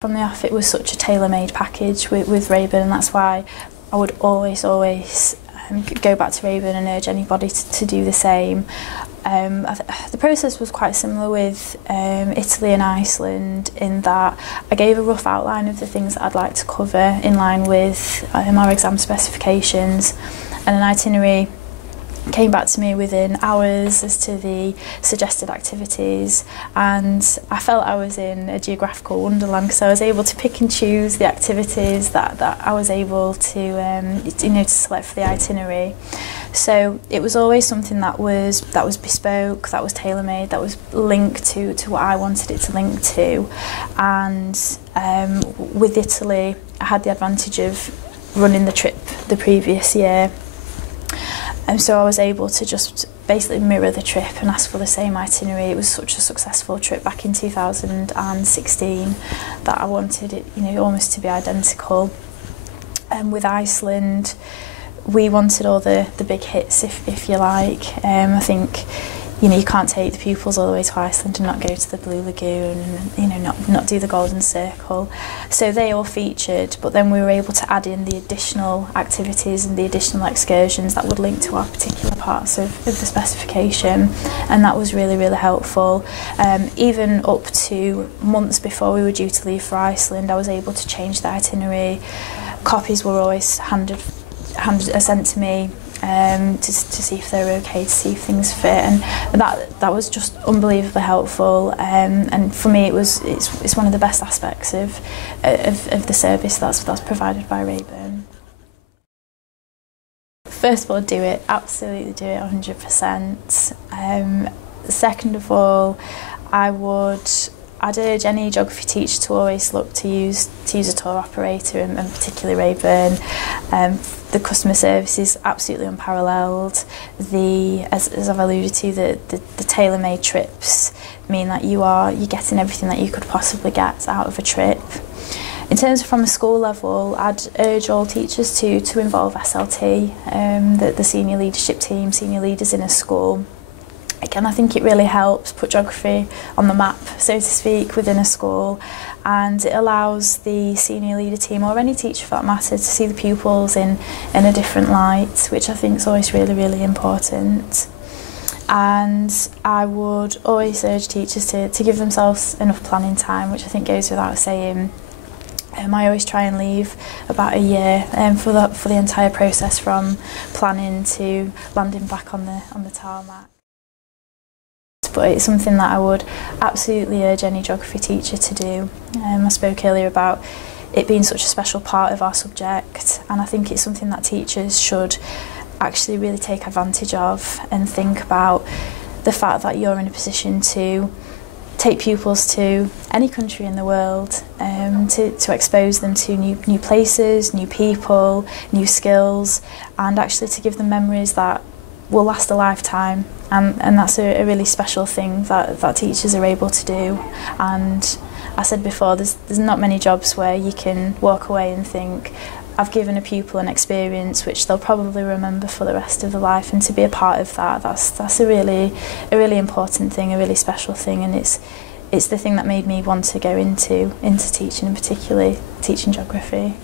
From the off, it was such a tailor-made package with Rayburn, and that's why I would always go back to Rayburn and urge anybody to do the same. The process was quite similar with Italy and Iceland, in that I gave a rough outline of the things that I'd like to cover in line with our exam specifications, and an itinerary came back to me within hours as to the suggested activities, and I felt I was in a geographical wonderland because I was able to pick and choose the activities that I was able to to select for the itinerary. So it was always something that was bespoke, that was tailor-made, that was linked to what I wanted it to link to. And with Italy, I had the advantage of running the trip the previous year. And so I was able to just basically mirror the trip and ask for the same itinerary. It was such a successful trip back in 2016 that I wanted it, almost to be identical. And with Iceland, we wanted all the big hits, if you like. I think, you can't take the pupils all the way to Iceland and not go to the Blue Lagoon and, not do the Golden Circle. So they all featured, but then we were able to add in the additional activities and the additional excursions that would link to our particular parts of the specification, and that was really, really helpful. Even up to months before we were due to leave for Iceland, I was able to change the itinerary. Copies were always sent to me to see if they were okay, to see if things fit, and that was just unbelievably helpful. And for me, it's one of the best aspects of the service that's provided by Rayburn. First of all, do it, absolutely do it, 100%. Second of all, I'd urge any geography teacher to always look to use a tour operator, and particularly Rayburn. The customer service is absolutely unparalleled. As I've alluded to, the tailor-made trips mean that you're getting everything that you could possibly get out of a trip. In terms of from a school level, I'd urge all teachers to involve SLT, the senior leadership team, senior leaders in a school. Again, I think it really helps put geography on the map, so to speak, within a school, and it allows the senior leader team, or any teacher for that matter, to see the pupils in a different light, which I think is always really, really important. And I would always urge teachers to give themselves enough planning time, which I think goes without saying. I always try and leave about a year for the entire process, from planning to landing back on the tarmac. But it's something that I would absolutely urge any geography teacher to do. I spoke earlier about it being such a special part of our subject, and I think it's something that teachers should actually really take advantage of, and think about the fact that you're in a position to take pupils to any country in the world, to expose them to new places, new people, new skills, and actually to give them memories that will last a lifetime, and that's a really special thing that teachers are able to do. And I said before, there's not many jobs where you can walk away and think, I've given a pupil an experience which they'll probably remember for the rest of their life, and to be a part of that's a really important thing, a really special thing, and it's the thing that made me want to go into teaching, and particularly teaching geography.